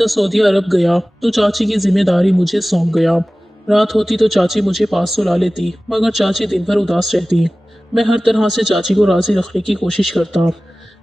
चाचा सऊदी अरब गया तो चाची की जिम्मेदारी मुझे सौंप गया। रात होती तो चाची मुझे पास सुला लेती, मगर चाची दिन भर उदास रहती। मैं हर तरह से चाची को राजी रखने की कोशिश करता।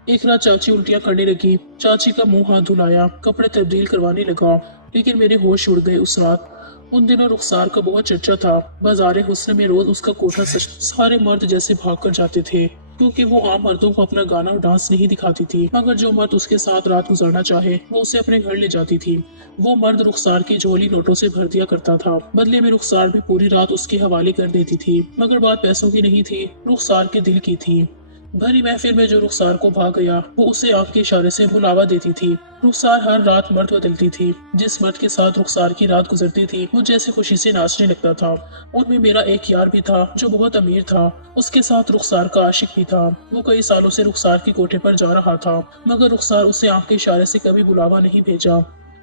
एक रात चाची उल्टियां करने लगी। चाची का मुंह हाथ धुलाया, कपड़े तब्दील करवाने लगा, लेकिन मेरे होश उड़ गए उस रात। उन दिनों रुखसार का बहुत चर्चा था। बाजारे हुस्न में रोज उसका कोठा सारे मर्द जैसे भाग कर जाते थे, क्योंकि वो आम मर्दों को अपना गाना और डांस नहीं दिखाती थी। मगर जो मर्द उसके साथ रात गुजारना चाहे वो उसे अपने घर ले जाती थी। वो मर्द रुखसार की झोली नोटों से भर दिया करता था। बदले में रुखसार भी पूरी रात उसके हवाले कर देती थी। मगर बात पैसों की नहीं थी, रुखसार के दिल की थी। भरी महफिल में जो रुखसार को भाग गया वो उसे आंख के इशारे से बुलावा देती थी। रुखसार हर रात मर्द बदलती थी। जिस मर्द के साथ रुखसार की रात गुजरती थी वो जैसे खुशी से नाचने लगता था। उनमें मेरा एक यार भी था जो बहुत अमीर था। उसके साथ रुखसार का आशिक भी था। वो कई सालों से रुखसार के कोठे पर जा रहा था, मगर रुखसार उसे आंख के इशारे से कभी बुलावा नहीं भेजा।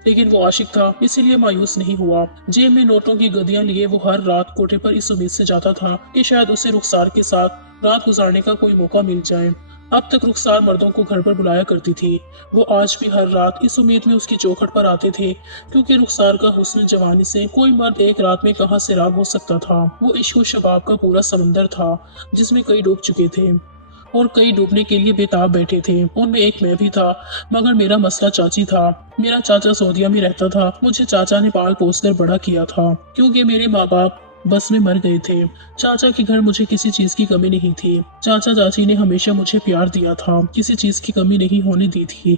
लेकिन वो आशिक था, इसीलिए मायूस नहीं हुआ। जेब में नोटों की गदियां लिए वो हर रात कोठे पर इस उम्मीद से जाता था कि शायद उसे रुखसार के साथ रात गुजारने का कोई मौका मिल जाए। अब तक रुखसार मर्दों को घर पर बुलाया करती थी। वो आज भी हर रात इस उम्मीद में उसकी चौखट पर आते थे, क्योंकि रुखसार का हुस्न जवानी से कोई मर्द एक रात में कहां सैराब हो सकता था। वो इश्क और शबाब का पूरा समंदर था, जिसमें कई डूब चुके थे और कई डूबने के लिए बेताब बैठे थे। उनमें एक मैं भी था, मगर मेरा मसला चाची था। मेरा चाचा सऊदीया में रहता था। मुझे चाचा ने पाल पोस कर बड़ा किया था, क्योंकि मेरे माँ बाप बस में मर गए थे। चाचा के घर मुझे किसी चीज की कमी नहीं थी। चाचा चाची ने हमेशा मुझे प्यार दिया था, किसी चीज की कमी नहीं होने दी थी।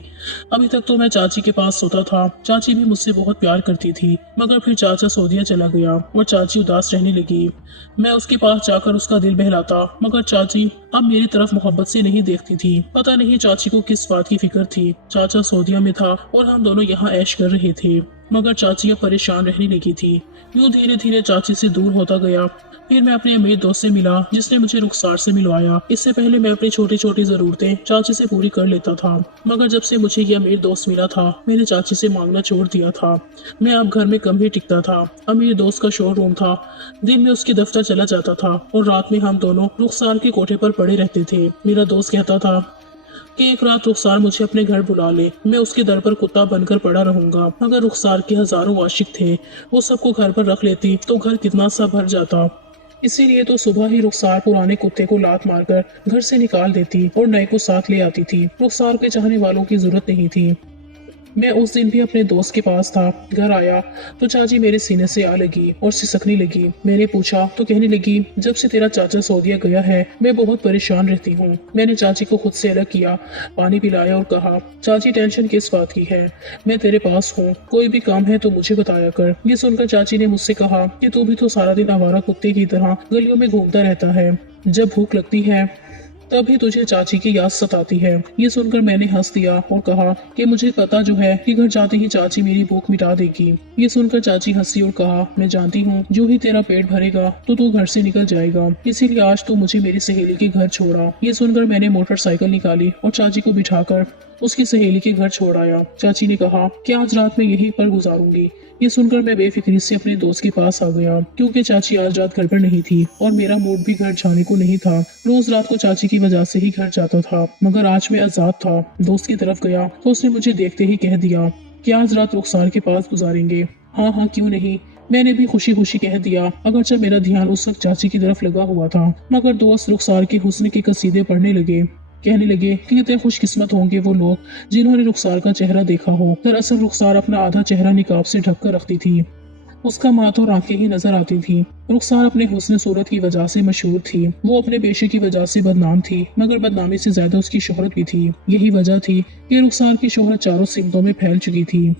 अभी तक तो मैं चाची के पास सोता था। चाची भी मुझसे बहुत प्यार करती थी, मगर फिर चाचा सऊदीया चला गया और चाची उदास रहने लगी। मैं उसके पास जाकर उसका दिल बहलाता, मगर चाची अब मेरी तरफ मोहब्बत से नहीं देखती थी। पता नहीं चाची को किस बात की फिक्र थी। चाचा सऊदीया में था और हम दोनों यहाँ ऐश कर रहे थे, मगर चाची अब परेशान रहने लगी थी। यूं धीरे धीरे चाची से दूर होता गया। फिर मैं अपने अमीर दोस्त से मिला, जिसने मुझे रुखसार से मिलवाया। इससे पहले मैं अपनी छोटी छोटी जरूरतें चाची से पूरी कर लेता था, मगर जब से मुझे यह अमीर दोस्त मिला था मैंने चाची से मांगना छोड़ दिया था। मैं अब घर में कम ही टिकता था। अमीर दोस्त का शोरूम था। दिन में उसके दफ्तर चला जाता था और रात में हम दोनों रुखसार के कोठे पर पड़े रहते थे। मेरा दोस्त कहता था कि एक रात रुखसार मुझे अपने घर बुला ले, मैं उसके दर पर कुत्ता बनकर पड़ा रहूंगा। मगर रुखसार के हजारों आशिक थे, वो सबको घर पर रख लेती तो घर कितना सा भर जाता। इसीलिए तो सुबह ही रुखसार पुराने कुत्ते को लात मारकर घर से निकाल देती और नए को साथ ले आती थी। रुखसार के चाहने वालों की जरूरत नहीं थी। मैं उस दिन भी अपने दोस्त के पास था। घर आया तो चाची मेरे सीने से आ लगी और सिसकने लगी। मैंने पूछा तो कहने लगी, जब से तेरा चाचा सऊदीया गया है मैं बहुत परेशान रहती हूँ। मैंने चाची को खुद से अलग किया, पानी पिलाया और कहा, चाची टेंशन किस बात की है, मैं तेरे पास हूँ, कोई भी काम है तो मुझे बताया कर। ये सुनकर चाची ने मुझसे कहा कि तू भी तो सारा दिन आवारा कुत्ते की तरह गलियों में घूमता रहता है, जब भूख लगती है तभी तुझे चाची की याद सताती है। ये सुनकर मैंने हंस दिया और कहा कि मुझे पता जो है कि घर जाते ही चाची मेरी भूख मिटा देगी। ये सुनकर चाची हंसी और कहा, मैं जानती हूँ जो ही तेरा पेट भरेगा तो तू घर से निकल जाएगा, इसीलिए आज तो मुझे मेरी सहेली के घर छोड़ा। ये सुनकर मैंने मोटरसाइकिल निकाली और चाची को बिठाकर उसकी सहेली के घर छोड़ आया। चाची ने कहा कि आज रात में यहीं पर गुजारूंगी। ये सुनकर मैं बेफिक्री से अपने दोस्त के पास आ गया, क्योंकि चाची आज रात घर पर नहीं थी और मेरा मूड भी घर जाने को नहीं था। रोज रात को चाची की वजह से ही घर जाता था, मगर आज मैं आजाद था। दोस्त की तरफ गया तो उसने मुझे देखते ही कह दिया कि आज रात रुखसार के पास गुजारेंगे। हाँ हाँ क्यों नहीं, मैंने भी खुशी खुशी कह दिया, अगरचे मेरा ध्यान उस वक्त चाची की तरफ लगा हुआ था। मगर दोस्त रुखसार के हुस्न के कसीदे पढ़ने लगे। कहने लगे कि कितने खुशकिस्मत होंगे वो लोग जिन्होंने रुखसार का चेहरा देखा हो। दरअसल रुखसार अपना आधा चेहरा निकाब से ढककर रखती थी। उसका माथ और आंखें ही नजर आती थी। रुखसार अपने हुस्न सूरत की वजह से मशहूर थी। वो अपने पेशे की वजह से बदनाम थी, मगर बदनामी से ज्यादा उसकी शोहरत भी थी। यही वजह थी कि रुखसार की शोहरत चारों सिमतों में फैल चुकी थी।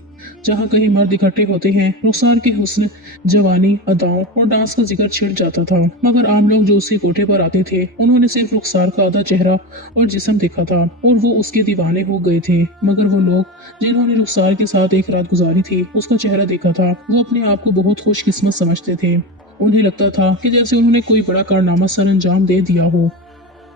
जहाँ कहीं मर्द इकट्ठे होते हैं रुखसार के हुस्न, जवानी, अदाओं और डांस का जिक्र छिड़ जाता था। मगर आम लोग जो उसके कोठे पर आते थे उन्होंने सिर्फ रुखसार का आधा चेहरा और जिस्म देखा था और वो उसके दीवाने हो गए थे। मगर वो लोग जिन्होंने रुखसार के साथ एक रात गुजारी थी उसका चेहरा देखा था, वो अपने आप को बहुत खुशकिस्मत समझते थे। उन्हें लगता था कि जैसे उन्होंने कोई बड़ा कारनामा सर अंजाम दे दिया हो।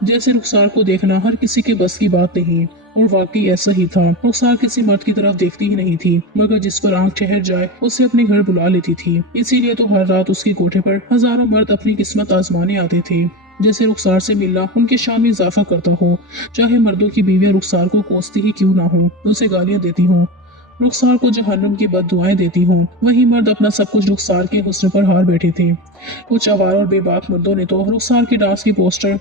जैसे रुखसार को देखना हर किसी के बस की बात नहीं, और वाकई ऐसा ही था। रुखसार किसी मर्द की तरफ देखती ही नहीं थी, मगर जिस पर आंख ठहर जाए उसे अपने घर बुला लेती थी। इसीलिए तो हर रात उसके कोठे पर हजारों मर्द अपनी किस्मत आजमाने आते थे। जैसे रुखसार से मिलना उनके शान में इजाफा करता हो, चाहे मर्दों की बीवियां रुखसार को कोसती ही क्यों ना हो, उसे गालियां देती हों, रुखसार को जहन्नुम की बददुआएं देती हूँ। वही मर्द अपना सब कुछ रुखसार के हुस्न पर हार बैठे थे। कुछ आवारा और बेबाक मर्दों ने तो रुखसार के डांस की पोस्टर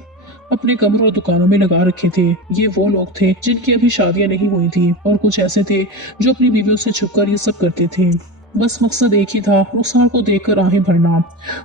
अपने कमरों और दुकानों में लगा रखे थे। ये वो लोग थे जिनकी अभी शादियां नहीं हुई थी, और कुछ ऐसे थे जो अपनी बीवियों से छुपकर ये सब करते थे। बस मकसद एक ही था, रुखसार को देखकर आहें भरना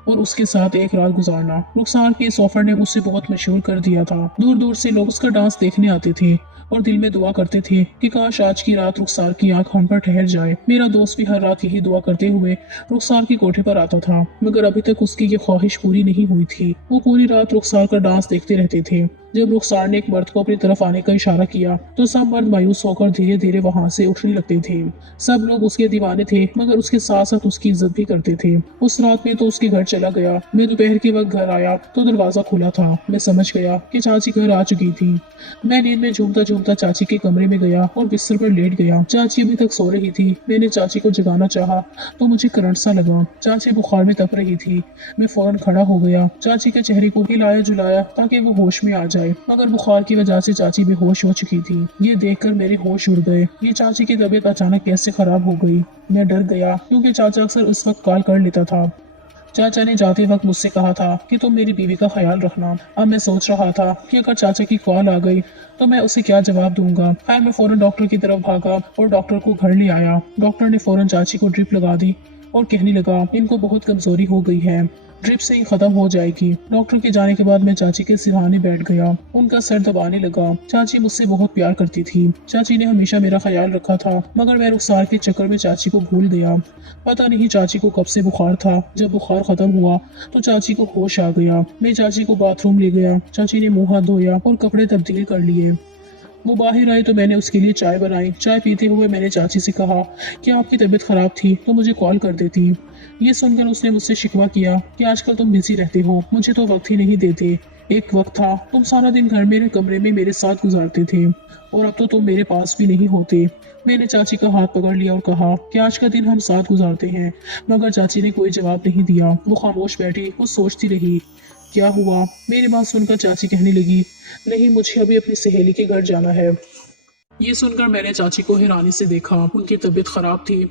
और उसके साथ एक रात गुजारना। रुखसार के इस ऑफर ने उसे बहुत मशहूर कर दिया था। दूर दूर से लोग उसका डांस देखने आते थे और दिल में दुआ करते थे कि काश आज की रात रुखसार की आंख हम पर ठहर जाए। मेरा दोस्त भी हर रात यही दुआ करते हुए रुखसार की कोठे पर आता था, मगर अभी तक उसकी ये ख्वाहिश पूरी नहीं हुई थी। वो पूरी रात रुखसार का डांस देखते रहते थे। जब रुखसार ने एक मर्द को अपनी तरफ आने का इशारा किया तो सब मर्द मायूस होकर धीरे धीरे वहां से उठने लगते थे। सब लोग उसके दीवाने थे, मगर उसके साथ साथ उसकी इज्जत भी करते थे। उस रात में तो उसके घर चला गया। मैं दोपहर के वक्त घर आया तो दरवाजा खुला था। मैं समझ गया कि चाची घर आ चुकी थी। मैं नींद में झूमता झूमता चाची के कमरे में गया और बिस्तर पर लेट गया। चाची अभी तक सो रही थी। मैंने चाची को जगाना चाहा तो मुझे करंट सा लगा। चाची बुखार में तप रही थी। मैं फौरन खड़ा हो गया, चाची के चेहरे को हिलाया जुलाया ताकि वो होश में आ जाए, मगर बुखार की वजह से चाची बेहोश हो चुकी थी। ये देखकर मेरे होश उड़ गए। ये चाची की तबीयत अचानक कैसे खराब हो गई। मैं डर गया क्योंकि चाचा अक्सर उस वक्त कॉल कर लेता था। चाचा ने जाते वक्त मुझसे कहा था कि तुम मेरी बीवी का ख्याल रखना। अब मैं सोच रहा था कि अगर चाचा की कॉल आ गई तो मैं उसे क्या जवाब दूंगा। खैर मैं फौरन डॉक्टर की तरफ भागा और डॉक्टर को घर ले आया। डॉक्टर ने फौरन चाची को ड्रिप लगा दी और कहने लगा इनको बहुत कमजोरी हो गई है, ड्रिप से ही खत्म हो जाएगी। डॉक्टर के जाने के बाद मैं चाची के सिरहाने बैठ गया, उनका सर दबाने लगा। चाची मुझसे बहुत प्यार करती थी। चाची ने हमेशा मेरा ख्याल रखा था, मगर मैं रुखसार के चक्कर में चाची को भूल गया। पता नहीं चाची को कब से बुखार था। जब बुखार खत्म हुआ तो चाची को होश आ गया। मैं चाची को बाथरूम ले गया। चाची ने मुंह हाथ धोया और कपड़े तब्दील कर लिए। वो बाहर आई तो मैंने उसके लिए चाय बनाई। चाय पीते हुए मैंने चाची से कहा कि आपकी तबीयत खराब थी तो मुझे कॉल कर देती। ये सुनकर उसने मुझसे शिकवा किया कि आजकल तुम बिजी रहते हो, मुझे तो वक्त ही नहीं देते। एक वक्त था तुम सारा दिन घर मेरे कमरे में मेरे साथ गुजारते थे, और अब तो तुम मेरे पास भी नहीं होते। मैंने चाची का हाथ पकड़ लिया और कहा कि आज का दिन हम साथ गुजारते हैं, मगर चाची ने कोई जवाब नहीं दिया। वो खामोश बैठी, वो सोचती रही। क्या हुआ? मेरी बात सुनकर चाची कहने लगी, नहीं मुझे अभी अपनी सहेली के घर जाना है। ये सुनकर मैंने चाची को हैरानी से देखा। उनकी तबीयत खराब थी,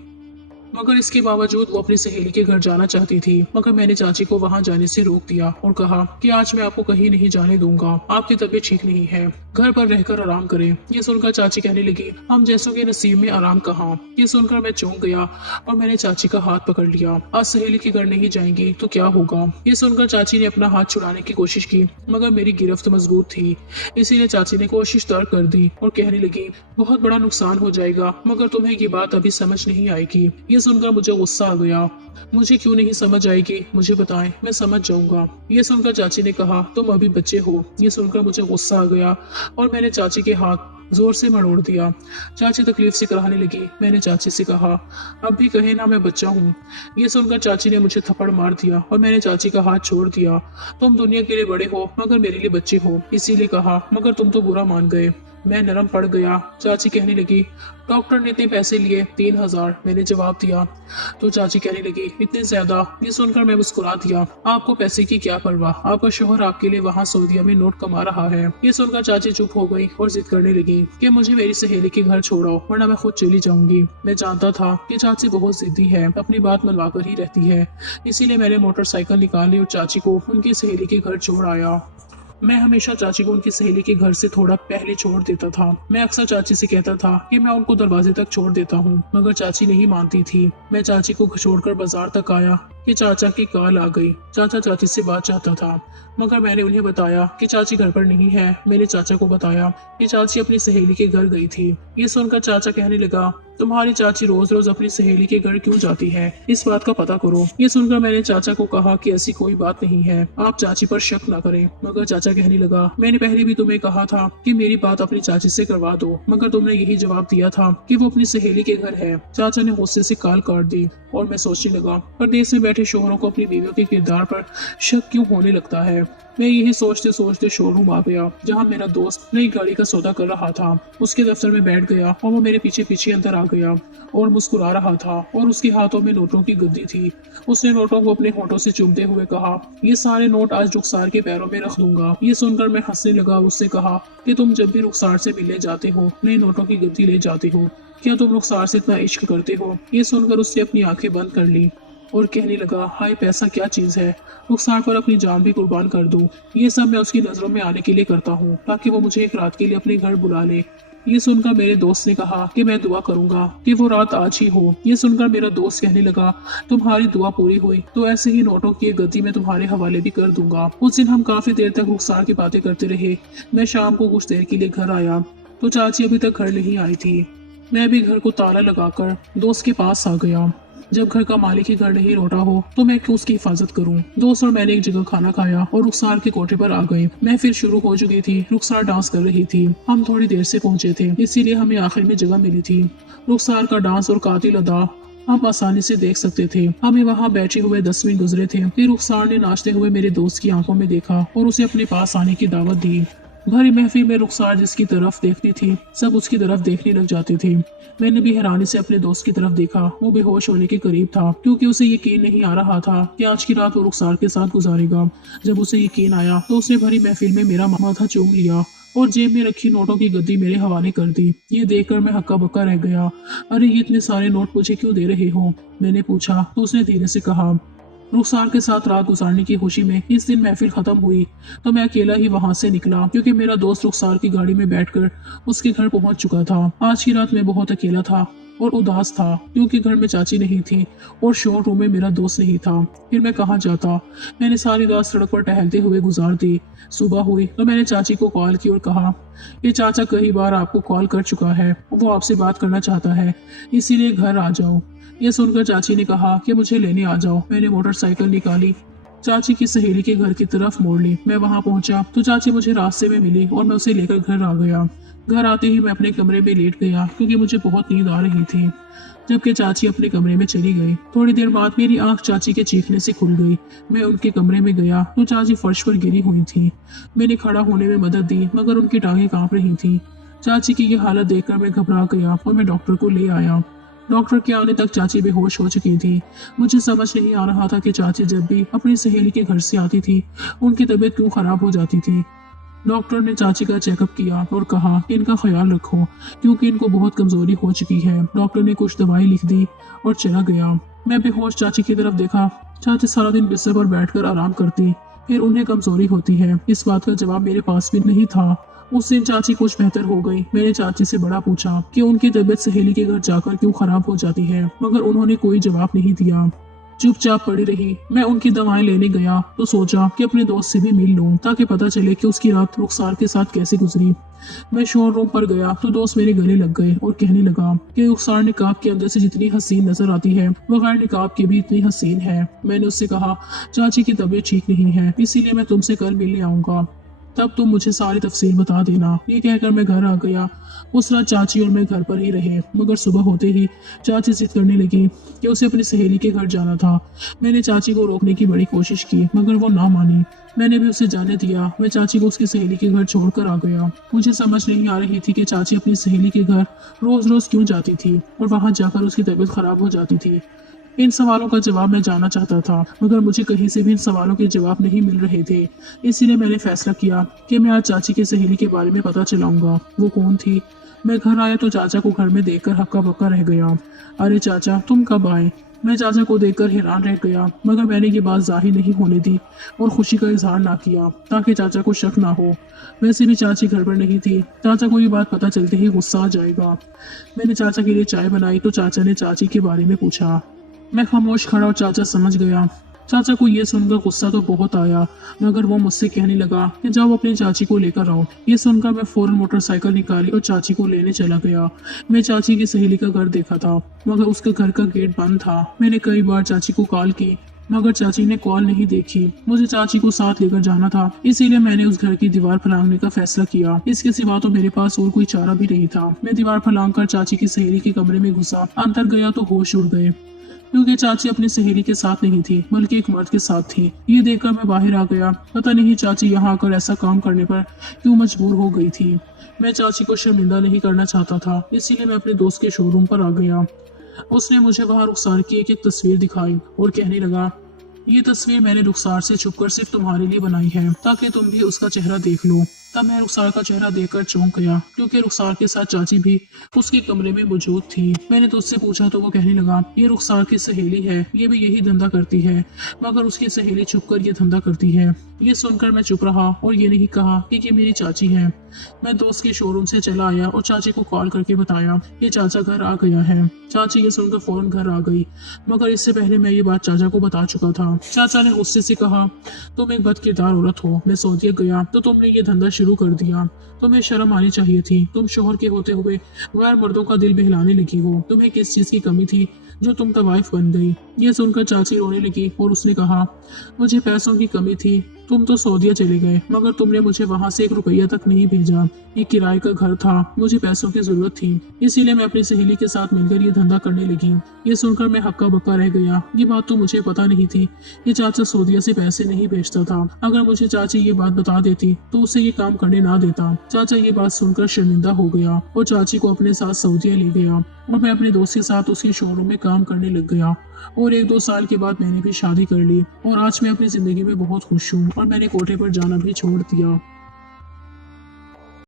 मगर इसके बावजूद वो अपनी सहेली के घर जाना चाहती थी। मगर मैंने चाची को वहां जाने से रोक दिया और कहा कि आज मैं आपको कहीं नहीं जाने दूंगा, आपकी तबीयत ठीक नहीं है, घर पर रहकर आराम करें। ये सुनकर चाची कहने लगी, हम जैसों के नसीब में आराम कहाँ। ये सुनकर मैं चौंक गया और मैंने चाची का हाथ पकड़ लिया। आज सहेली के घर नहीं जाएंगी तो क्या होगा? ये सुनकर चाची ने अपना हाथ छुड़ाने की कोशिश की, मगर मेरी गिरफ्त मजबूत थी, इसीलिए चाची ने कोशिश तर्क कर दी और कहने लगी, बहुत बड़ा नुकसान हो जाएगा, मगर तुम्हें ये बात अभी समझ नहीं आएगी। ये सुनकर मुझे गुस्सा आ गया। मुझे क्यों नहीं समझ आएगी? मुझे बताएं, मैं समझ जाऊंगा। ये सुनकर चाची ने कहा, तुम अभी बच्चे हो। ये सुनकर मुझे गुस्सा आ गया और मैंने चाची के हाथ जोर से मरोड़ दिया। चाची तकलीफ से कराने लगी। मैंने चाची से कहा, अब भी कहे ना मैं बच्चा हूँ। ये सुनकर चाची ने मुझे थप्पड़ मार दिया और मैंने चाची का हाथ छोड़ दिया। तुम दुनिया के लिए बड़े हो मगर मेरे लिए बच्चे हो, इसीलिए कहा, मगर तुम तो बुरा मान गए। मैं नरम पड़ गया। चाची कहने लगी, डॉक्टर ने इतने पैसे लिए? 3000। मैंने जवाब दिया तो चाची कहने लगी, इतने ज्यादा? ये सुनकर मैं मुस्कुरा दिया। आपको पैसे की क्या परवाह, आपका शोहर आपके लिए वहाँ सऊदीया में नोट कमा रहा है। ये सुनकर चाची चुप हो गई और जिद करने लगी कि मुझे मेरी सहेली के घर छोड़ो वरना मैं खुद चली जाऊंगी। मैं जानता था कि चाची बहुत जिद्दी है, अपनी बात मनवा कर ही रहती है, इसीलिए मैंने मोटरसाइकिल निकाली और चाची को उनकी सहेली के घर छोड़ आया। मैं हमेशा चाची को उनकी सहेली के घर से थोड़ा पहले छोड़ देता था। मैं अक्सर चाची से कहता था कि मैं उनको दरवाजे तक छोड़ देता हूँ, मगर चाची नहीं मानती थी। मैं चाची को छोड़कर बाजार तक आया कि चाचा की कॉल आ गई। चाचा चाची से बात चाहता था, मगर मैंने उन्हें बताया कि चाची घर पर नहीं है। मैंने चाचा को बताया कि चाची अपनी सहेली के घर गई थी। ये सुनकर चाचा कहने लगा, तुम्हारी चाची रोज रोज अपनी सहेली के घर क्यों जाती है, इस बात का पता करो। ये सुनकर मैंने चाचा को कहा कि ऐसी कोई बात नहीं है, आप चाची पर शक न करें। मगर चाचा कहने लगा, मैंने पहले भी तुम्हें कहा था कि मेरी बात अपनी चाची से करवा दो, मगर तुमने यही जवाब दिया था कि वो अपनी सहेली के घर है। चाचा ने गुस्से से कॉल काट दी और मैं सोचने लगा, परदेश में बैठे शोहरों को अपनी बीवियों के किरदार पर शक क्यों होने लगता है। मैं यही सोचते सोचते शोरूम आ गया जहाँ मेरा दोस्त नई गाड़ी का सौदा कर रहा था। उसके दफ्तर में बैठ गया और वो मेरे पीछे पीछे अंदर आ गया और मुस्कुरा रहा था और उसके हाथों में नोटों की गद्दी थी। उसने नोटों को अपने होठों से चूमते हुए कहा, ये सारे नोट आज रुखसार के पैरों में रख दूंगा। ये सुनकर मैं हंसने लगा और उससे कहा कि तुम जब भी रुखसार से मिलने जाते हो नए नोटों की गद्दी ले जाते हो, क्या तुम रुखसार से इतना इश्क करते हो? ये सुनकर उसने अपनी आंखें बंद कर ली और कहने लगा, हाय पैसा क्या चीज़ है, रुखसार पर अपनी जान भी कुर्बान कर दूं। ये सब मैं उसकी नज़रों में आने के लिए करता हूँ ताकि वो मुझे एक रात के लिए अपने घर बुला ले। ये सुनकर मेरे दोस्त ने कहा कि मैं दुआ करूंगा कि वो रात आज ही हो। ये सुनकर मेरा दोस्त कहने लगा, तुम्हारी दुआ पूरी हुई तो ऐसे ही नोटों की एक गद्दी मैं तुम्हारे हवाले भी कर दूंगा। उस दिन हम काफी देर तक रुखसार की बातें करते रहे। मैं शाम को कुछ देर के लिए घर आया तो चाची अभी तक घर नहीं आई थी। मैं भी घर को ताला लगाकर दोस्त के पास आ गया। जब घर का मालिक ही घर नहीं लौटा हो तो मैं क्यों उसकी हिफाजत करूं? दोस्त और मैंने एक जगह खाना खाया और रुखसार के कोठे पर आ गए। मैं फिर शुरू हो चुकी थी। रुखसार डांस कर रही थी। हम थोड़ी देर से पहुंचे थे इसीलिए हमें आखिर में जगह मिली थी। रुखसार का डांस और कातिल अदा हम आसानी से देख सकते थे। हमें वहां बैठे हुए 10 मिनट गुजरे थे कि रुखसार ने नाचते हुए मेरे दोस्त की आंखों में देखा और उसे अपने पास आने की दावत दी। भरी महफिल में रुखसार जिसकी तरफ देखती थी सब उसकी तरफ देखने लग जाते थे। मैंने भी हैरानी से अपने दोस्त की तरफ देखा। वो बेहोश होने के करीब था क्योंकि उसे यकीन नहीं आ रहा था कि आज की रात वो रुखसार के साथ गुजारेगा। जब उसे यकीन आया तो उसने भरी महफिल में मेरा माथा चूम लिया और जेब में रखी नोटों की गद्दी मेरे हवाले कर दी। ये देखकर मैं हक्का बक्का रह गया। अरे ये इतने सारे नोट मुझे क्यों दे रहे हो? मैंने पूछा तो उसने धीरे से कहा, रुखसार के साथ रात गुजारने की खुशी में इस दिन महफिल खत्म हुई तो मैं अकेला ही वहां से निकला क्योंकि मेरा दोस्त रुखसार की गाड़ी में बैठकर उसके घर पहुंच चुका था। आज की रात मैं बहुत अकेला था और उदास था क्योंकि घर में चाची नहीं थी और शोरूम में मेरा दोस्त नहीं था। फिर मैं कहाँ जाता? मैंने सारी रात सड़क पर टहलते हुए गुजार दी। सुबह हुई तो मैंने चाची को कॉल की और कहा, ये चाचा कई बार आपको कॉल कर चुका है, वो आपसे बात करना चाहता है, इसीलिए घर आ जाओ। ये सुनकर चाची ने कहा कि मुझे लेने आ जाओ। मैंने मोटरसाइकिल निकाली, चाची की सहेली के घर की तरफ मोड़ ली। मैं वहां पहुंचा तो चाची मुझे रास्ते में मिली और मैं उसे लेकर घर आ गया। घर आते ही मैं अपने कमरे में लेट गया क्योंकि मुझे बहुत नींद आ रही थी। जबकि चाची अपने कमरे में चली गई। थोड़ी देर बाद मेरी आंख चाची के चीखने से खुल गई। मैं उनके कमरे में गया तो चाची फर्श पर गिरी हुई थी। मैंने खड़ा होने में मदद दी मगर उनकी टांगें कांप रही थी। चाची की ये हालत देखकर मैं घबरा गया और मैं डॉक्टर को ले आया। डॉक्टर के आने तक चाची बेहोश हो चुकी थी। मुझे समझ नहीं आ रहा था कि चाची जब भी अपनी सहेली के घर से आती थी उनकी तबीयत क्यों खराब हो जाती थी। डॉक्टर ने चाची का चेकअप किया और कहा कि इनका ख्याल रखो क्योंकि इनको बहुत कमजोरी हो चुकी है। डॉक्टर ने कुछ दवाई लिख दी और चला गया। मैं बेहोश चाची की तरफ देखा। चाची सारा दिन बिस्तर पर बैठकर आराम करती, फिर उन्हें कमजोरी होती है। इस बात का जवाब मेरे पास भी नहीं था। उस दिन चाची कुछ बेहतर हो गई। मैंने चाची से बड़ा पूछा कि उनकी तबीयत सहेली के घर जाकर क्यों खराब हो जाती है मगर उन्होंने कोई जवाब नहीं दिया, चुपचाप पड़ी रही। मैं उनकी दवाएं लेने गया तो सोचा कि अपने दोस्त से भी मिल लूं ताकि पता चले कि उसकी रात रुखसार के साथ कैसे गुजरी। मैं शोरूम पर गया तो दोस्त मेरे गले लग गए और कहने लगा कि रुखसार निकाब के अंदर से जितनी हसीन नजर आती है बगैर निकाब के भी इतनी हसीन है। मैंने उससे कहा, चाची की तबीयत ठीक नहीं है इसीलिए मैं तुमसे कल मिलने आऊंगा, तब तुम मुझे सारी तफसील बता देना। ये कहकर मैं घर आ गया। उस रात चाची और मैं घर पर ही रहे मगर सुबह होते ही चाची जिद करने लगी कि उसे अपनी सहेली के घर जाना था। मैंने चाची को रोकने की बड़ी कोशिश की मगर वो ना मानी। मैंने भी उसे जाने दिया। मैं चाची को उसकी सहेली के घर छोड़कर आ गया। मुझे समझ नहीं आ रही थी कि चाची अपनी सहेली के घर रोज रोज क्यों जाती थी और वहां जाकर उसकी तबीयत खराब हो जाती थी। इन सवालों का जवाब मैं जानना चाहता था मगर मुझे कहीं से भी इन सवालों के जवाब नहीं मिल रहे थे। इसीलिए मैंने फैसला किया कि मैं आज चाची की सहेली के बारे में पता चलाऊंगा। वो कौन थी? मैं घर आया तो चाचा को घर में देखकर हक्का बक्का रह गया। अरे चाचा, तुम कब आए? मैं चाचा को देखकर हैरान रह गया मगर मैंने ये बात जाहिर नहीं होने दी और खुशी का इजहार ना किया ताकि चाचा को शक ना हो। वैसे भी चाची घर पर नहीं थी। चाचा को ये बात पता चलते ही गुस्सा आ जाएगा। मैंने चाचा के लिए चाय बनाई तो चाचा ने चाची के बारे में पूछा। मैं खामोश खड़ा और चाचा समझ गया। चाचा को ये सुनकर गुस्सा तो बहुत आया मगर वो मुझसे कहने लगा कि जाओ अपनी चाची को लेकर आओ। ये सुनकर मैं फौरन मोटरसाइकिल निकाली और चाची को लेने चला गया। मैं चाची की सहेली का घर देखा था मगर उसके घर का गेट बंद था। मैंने कई बार चाची को कॉल की मगर चाची ने कॉल नहीं देखी। मुझे चाची को साथ लेकर जाना था इसीलिए मैंने उस घर की दीवार फलांगने का फैसला किया। इसके सिवा तो मेरे पास और कोई चारा भी नहीं था। मैं दीवार फलांग कर चाची की सहेली के कमरे में घुसा। अंदर गया तो होश उड़ गए। क्योंकि चाची अपनी सहेली के साथ नहीं थी बल्कि एक मर्द के साथ थी। ये देखकर मैं बाहर आ गया। पता नहीं चाची यहाँ आकर ऐसा काम करने पर क्यों मजबूर हो गई थी। मैं चाची को शर्मिंदा नहीं करना चाहता था, इसीलिए मैं अपने दोस्त के शोरूम पर आ गया। उसने मुझे वहाँ रुखसार की एक एक तस्वीर दिखाई और कहने लगा, ये तस्वीर मैंने रुखसार से छुपकर सिर्फ तुम्हारे लिए बनाई है ताकि तुम भी उसका चेहरा देख लो। तब मैं रुखसार का चेहरा देखकर चौंक गया, क्योंकि रुखसार के साथ चाची भी उसके कमरे में मौजूद थी। मैंने तो उससे पूछा तो वो कहने लगा, ये रुखसार की सहेली है, ये भी यही धंधा करती है, मगर उसकी सहेली छुपकर ये धंधा करती है। ये सुनकर मैं चुप रहा और ये नहीं कहा कि ये मेरी चाची है। मैं दोस्त के शोरूम से चला आया और चाची को कॉल करके बताया कि चाचा घर आ गया है। चाची ये सुनकर फौरन घर आ गई, मगर इससे पहले मैं ये बात चाचा को बता चुका था। चाचा ने गुस्से से कहा, तुम एक बदकिरदार औरत हो, मैं सऊदीया गया तो तुमने ये धंधा शुरू कर दिया। तुम्हें शर्म आनी चाहिए थी। तुम शोहर के होते हुए गैर मर्दों का दिल बहलाने लगी हो। तुम्हें किस चीज की कमी थी जो तुम तवाइफ बन गई। ये सुनकर चाची रोने लगी और उसने कहा, मुझे पैसों की कमी थी। तुम तो सऊदीया चले गए, मगर तुमने मुझे वहां से 1 रुपया तक नहीं भेजा। ये किराए का घर था, मुझे पैसों की जरूरत थी, इसीलिए मैं अपनी सहेली के साथ मिलकर ये धंधा करने लगी। ये सुनकर मैं हक्का बक्का रह गया। ये बात तो मुझे पता नहीं थी कि चाचा सऊदीया से पैसे नहीं भेजता था। अगर मुझे चाची ये बात बता देती तो उसे ये काम करने ना देता। चाचा ये बात सुनकर शर्मिंदा हो गया और चाची को अपने साथ सऊदीया ले गया और मैं अपने दोस्त के साथ उसके शोरूम में काम करने लग गया। और 1-2 साल के बाद मैंने भी शादी कर ली और आज मैं अपनी जिंदगी में बहुत खुश हूँ और मैंने कोठे पर जाना भी छोड़ दिया।